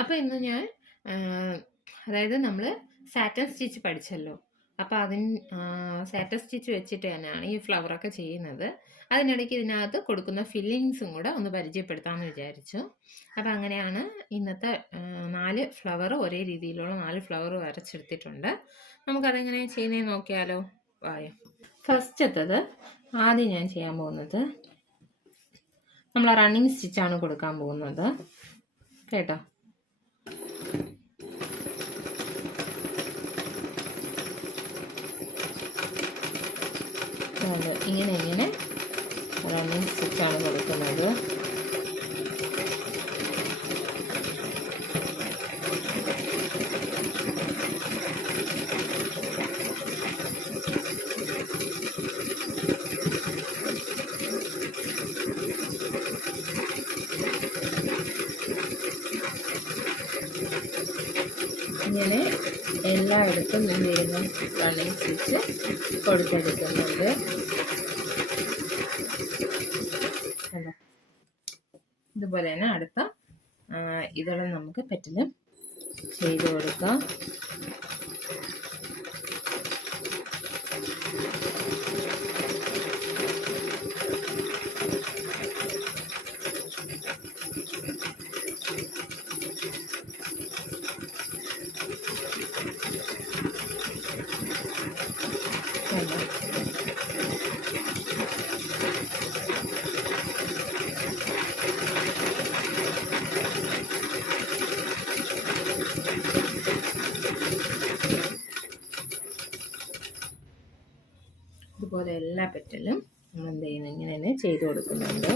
അപ്പോൾ ഇന്ന് ഞാൻ അതായത് നമ്മൾ സാറ്റൻ സ്റ്റിച്ച് പഠിച്ചല്ലോ. അപ്പോൾ സാറ്റൻ സ്റ്റിച്ച് വെച്ചിട്ട് തന്നെയാണ് ഈ ഫ്ലവറൊക്കെ ചെയ്യുന്നത്. അതിനിടയ്ക്ക് ഇതിനകത്ത് കൊടുക്കുന്ന ഫില്ലിങ്സും കൂടെ ഒന്ന് പരിചയപ്പെടുത്താമെന്ന് വിചാരിച്ചു. അപ്പോൾ അങ്ങനെയാണ് ഇന്നത്തെ 4 ഫ്ലവർ, ഒരേ രീതിയിലുള്ള 4 ഫ്ലവർ വരച്ചെടുത്തിട്ടുണ്ട്. നമുക്കതെങ്ങനെ ചെയ്യുന്നതെന്ന് നോക്കിയാലോ. ഫസ്റ്റത്തത് ആദ്യം ഞാൻ ചെയ്യാൻ പോകുന്നത് നമ്മൾ റണ്ണിങ് സ്റ്റിച്ചാണ് കൊടുക്കാൻ പോകുന്നത് കേട്ടോ. ഇങ്ങനെ റണ്ണിങ് സ്റ്റിച്ചാണ് കൊടുക്കുന്നത്. ഇങ്ങനെ എല്ലായിടത്തും എന്തെങ്കിലും റണ്ണിങ് സ്റ്റിച്ച് കൊടുത്തെടുക്കുന്നുണ്ട്. ഇതുപോലെ തന്നെ അടുത്ത ഇതെല്ലാം നമുക്ക് പെറ്റലും ചെയ്ത് കൊടുക്കാം. ഇതുപോലെ എല്ലാ പെറ്റലും നമ്മൾ എന്ത് ചെയ്യുന്നു, ഇങ്ങനെ തന്നെ ചെയ്ത് കൊടുക്കുന്നുണ്ട്.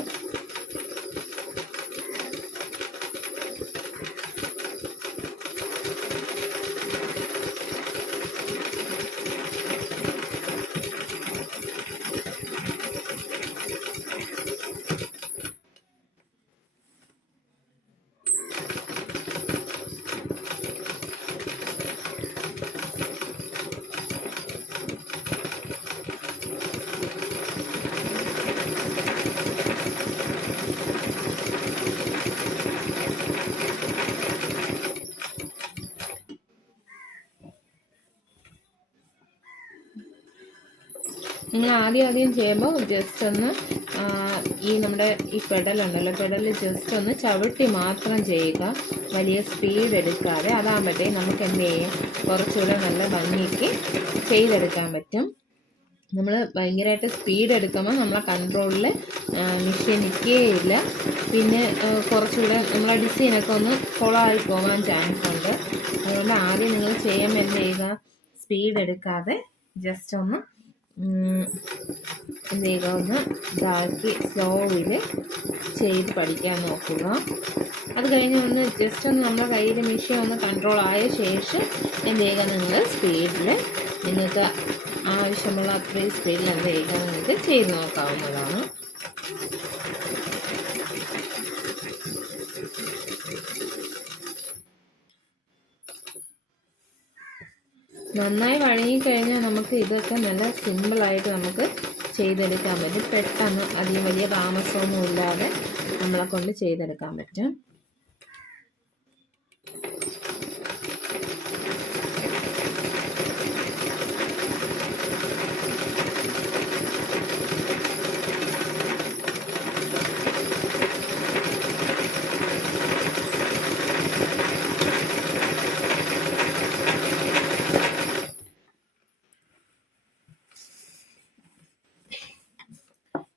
നിങ്ങൾ ആദ്യം ചെയ്യുമ്പോൾ ജസ്റ്റ് ഒന്ന് ഈ നമ്മുടെ ഈ പെഡലുണ്ടല്ലോ, പെഡല് ജസ്റ്റ് ഒന്ന് ചവിട്ടി മാത്രം ചെയ്യുക, വലിയ സ്പീഡ് എടുക്കാതെ. അതാകുമ്പോഴത്തേക്ക് നമുക്ക് എന്ത് ചെയ്യാം, കുറച്ചുകൂടെ നല്ല ഭംഗിക്ക് ചെയ്തെടുക്കാൻ പറ്റും. നമ്മൾ ഭയങ്കരമായിട്ട് സ്പീഡ് എടുക്കുമ്പോൾ നമ്മളെ കൺട്രോളിൽ മെഷീൻ നിൽക്കുകയില്ല. പിന്നെ കുറച്ചുകൂടെ നമ്മളെ ഡിസൈനൊക്കെ ഒന്ന് കൊളായി പോകാൻ ചാൻസ് ഉണ്ട്. അതുകൊണ്ട് ആദ്യം നിങ്ങൾ ചെയ്യുമ്പോൾ എന്ത് ചെയ്യുക, സ്പീഡ് എടുക്കാതെ ജസ്റ്റ് ഒന്ന് എന്ത് ചെയ്യുക, ഒന്ന് ഇതാക്കി സ്ലോവിൽ ചെയ്ത് പഠിക്കാൻ നോക്കുക. അത് കഴിഞ്ഞ് ഒന്ന് ജസ്റ്റ് ഒന്ന് നമ്മുടെ കയ്യിൽ മെഷീൻ ഒന്ന് കൺട്രോൾ ആയ ശേഷം എന്ത് ചെയ്യുക, നിങ്ങൾ സ്പീഡിൽ നിങ്ങൾക്ക് ആവശ്യമുള്ള അത്രയും സ്പീഡിൽ എന്ത് ചെയ്യുക, നിങ്ങൾക്ക് ചെയ്ത് നോക്കാവുന്നതാണ്. നന്നായി വഴങ്ങിക്കഴിഞ്ഞാൽ നമുക്ക് ഇതൊക്കെ നല്ല സിമ്പിളായിട്ട് നമുക്ക് ചെയ്തെടുക്കാൻ പറ്റും. പെട്ടെന്ന് അധികം വലിയ താമസമൊന്നും ഇല്ലാതെ നമ്മളെ കൊണ്ട് ചെയ്തെടുക്കാൻ പറ്റും.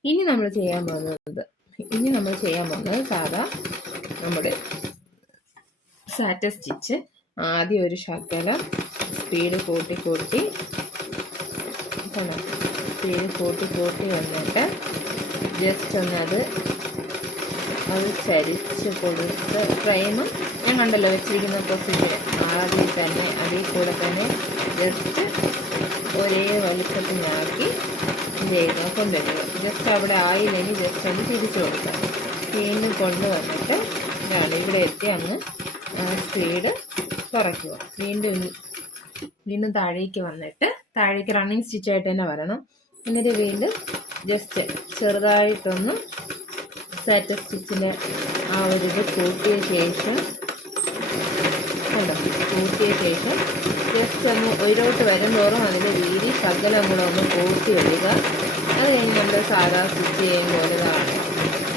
ഇനി നമ്മൾ ചെയ്യാൻ പോകുന്നത് സാധാ നമ്മുടെ സാറ്റൻ സ്റ്റിച്ച്. ആദ്യം ഒരു ശകലം സ്പീഡ് കൂട്ടി വന്നിട്ട് ജസ്റ്റ് ഒന്ന് അത് ചരിച്ച് കൊടുത്ത് ഫ്രെയിം ഞാൻ കണ്ടല്ലോ വെച്ചിരിക്കുന്ന പൊസിഷൻ ആദ്യം തന്നെ അതിൽ കൂടെ തന്നെ ജസ്റ്റ് ഒരേ വലുപ്പത്തിനാക്കി ചെയ്യുക, കൊണ്ടുവരിക. ജസ്റ്റ് അവിടെ ആയില്ലെങ്കിൽ ജസ്റ്റ് ഒന്ന് തിരിച്ചു കൊടുക്കുക. വീണ്ടും കൊണ്ടുവന്നിട്ട് ഇവിടെ എത്തി അങ്ങ് സ്പീഡ് കുറയ്ക്കുക. വീണ്ടും താഴേക്ക് വന്നിട്ട് താഴേക്ക് റണ്ണിങ് സ്റ്റിച്ചായിട്ട് തന്നെ വരണം. എന്നിട്ട് വീണ്ടും ജസ്റ്റ് ചെറുതായിട്ടൊന്ന് സാറ്റൻ സ്റ്റിച്ചിൻ്റെ ആ ഒരു ഇത് കൂട്ടിയ ശേഷം കൂട്ടിയ ശേഷം ജസ്റ്റ് ഒന്ന് ഉയരോട്ട് വരുന്തോറും അതിൻ്റെ വീതി ശകലം കൂടെ ഒന്ന് കൂട്ടി വരിക. അത് കഴിഞ്ഞ് നമ്മൾ സാധാ സ്റ്റിച്ച് ചെയ്യും പോലെ കാണും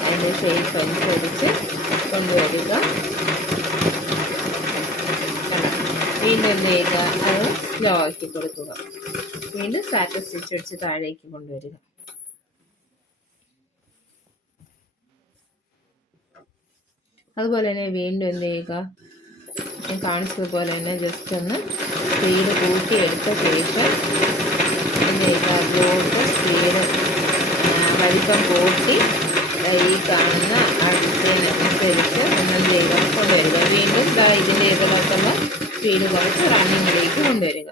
അതിൻ്റെ ഷേപ്പ് അനുസരിച്ച് കൊണ്ടുവരിക. വീണ്ടും എന്ത് ചെയ്യുക, അത് സ്ലോ ആക്കി കൊടുക്കുക. വീണ്ടും സാറ്റ് സ്റ്റിച്ച് അടിച്ച് താഴേക്ക് കൊണ്ടുവരിക. അതുപോലെ തന്നെ വീണ്ടും എന്ത് ചെയ്യുക, ഞാൻ കാണിച്ചതുപോലെ തന്നെ ജസ്റ്റ് ഒന്ന് സ്പീഡ് കൂട്ടിയെടുത്ത ശേഷം എന്ത് ചെയ്യുക, ബ്ലോട്ട് സ്പീഡ് വലിപ്പം കൂട്ടി ഈ കാണുന്ന അടുത്തതിനനുസരിച്ച് ഒന്നെന്ത് ചെയ്യുക കൊണ്ടുവരിക. വീണ്ടും ഇതിൻ്റെ ഇതിലൊക്കെ സ്പീഡ് കുറച്ച് റണ്ണിങ്ങിലേക്ക് കൊണ്ടുവരിക.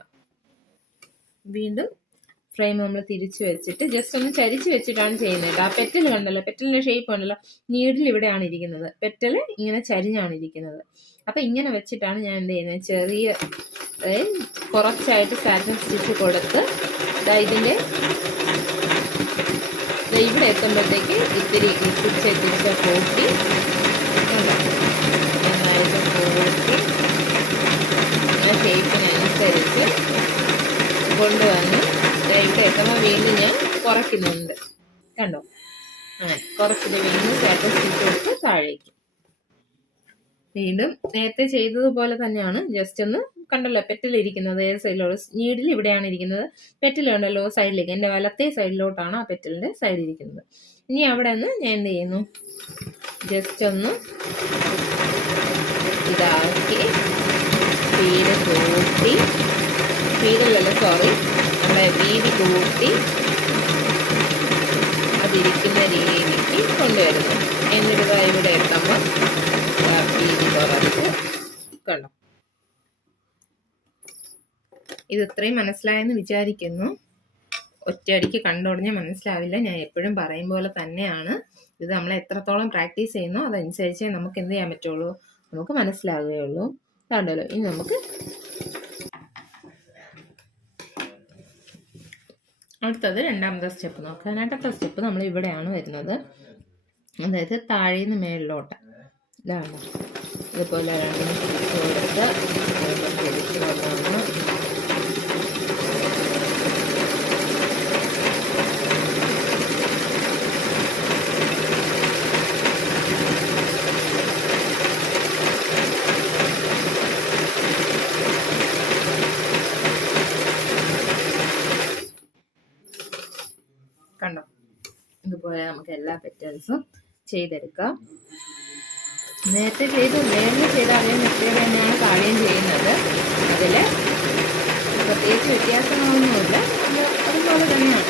വീണ്ടും ഫ്രെയിം നമ്മൾ തിരിച്ചു വെച്ചിട്ട് ജസ്റ്റ് ഒന്ന് ചരിച്ച് വെച്ചിട്ടാണ് ചെയ്യുന്നത്. ആ പെറ്റൽ കണ്ടല്ലോ, പെറ്റലിൻ്റെ ഷേപ്പ് കണ്ടല്ലോ, നീഡിൽ ഇവിടെയാണ് ഇരിക്കുന്നത്, പെറ്റൽ ഇങ്ങനെ ചരിഞ്ഞാണ് ഇരിക്കുന്നത്. അപ്പം ഇങ്ങനെ വെച്ചിട്ടാണ് ഞാൻ എന്ത് ചെയ്യുന്നത്, ചെറിയ കുറച്ചായിട്ട് സാറ്റിൻ സ്റ്റിച്ച് കൊടുത്ത് ഇതിൻ്റെ ഇവിടെ എത്തുമ്പോഴത്തേക്ക് ഇത്തിരി തിരിച്ച് കൂട്ടി നന്നായിട്ട് കൂട്ടി ഷേപ്പിനനുസരിച്ച് കൊണ്ടുവന്ന് ഇവിടെ എത്തുമ്പോൾ വീണ്ടും ഞാൻ കുറയ്ക്കുന്നുണ്ട്. കണ്ടോ, അങ്ങനെ കുറച്ചിട്ട് വീണ്ടും സാറ്റിൻ സ്റ്റിച്ച് കൊടുത്ത് താഴേക്ക്. വീണ്ടും നേരത്തെ ചെയ്തതുപോലെ തന്നെയാണ്, ജസ്റ്റ് ഒന്ന് കണ്ടല്ലോ പെറ്റലിരിക്കുന്നത് ഏത് സൈഡിലോട്ട്, നീഡിൽ ഇവിടെയാണ് ഇരിക്കുന്നത്, പെറ്റൽ കണ്ടല്ലോ സൈഡിലേക്ക്, എൻ്റെ വലത്തെ സൈഡിലോട്ടാണ് ആ പെറ്റലിൻ്റെ സൈഡ് ഇരിക്കുന്നത്. ഇനി അവിടെ നിന്ന് ഞാൻ എന്ത് ചെയ്യുന്നു, ജസ്റ്റ് ഒന്ന് ഇതാക്കി സ്പീഡ് കൂട്ടി, നമ്മുടെ വീതി കൂട്ടി അതിരിക്കുന്ന രീതിക്ക് കൊണ്ടുവരുന്നു. എന്നിട്ട് ഇവിടെ എത്തുമ്പോൾ വീതി കുറച്ച് കണ്ടോ. ഇത് ഇത്രയും മനസ്സിലായെന്ന് വിചാരിക്കുന്നു. ഒറ്റയടിക്ക് കണ്ടുടഞ്ഞ് മനസ്സിലാവില്ല, ഞാൻ എപ്പോഴും പറയും പോലെ തന്നെയാണ്. ഇത് നമ്മൾ എത്രത്തോളം പ്രാക്ടീസ് ചെയ്യുന്നോ അതനുസരിച്ചേ നമുക്ക് എന്ത് ചെയ്യാൻ പറ്റുള്ളൂ, നമുക്ക് മനസ്സിലാകുകയുള്ളൂ. കണ്ടല്ലോ, ഇനി നമുക്ക് അടുത്തത് രണ്ടാമത്തെ സ്റ്റെപ്പ് നോക്കാം. രണ്ടാമത്തെ സ്റ്റെപ്പ് നമ്മൾ ഇവിടെയാണ് വരുന്നത്, അതായത് താഴേന്ന് മേളിലോട്ട്. ഇതാണ് ഇതുപോലെ രണ്ടും തിരിച്ചു കൊടുത്ത് തിരിച്ചു കൊണ്ടാണ് കണ്ടോ. ഇതുപോലെ നമുക്ക് എല്ലാ പെറ്റൽസും ചെയ്തെടുക്കാം. നേരത്തെ നേരിൽ ചെയ്ത അതേ മെത്തേഡ് തന്നെയാണ് താഴെയും ചെയ്യുന്നത്. അതിൽ പ്രത്യേകിച്ച് വ്യത്യാസങ്ങളൊന്നുമില്ല, അതുപോലെ തന്നെയാണ്.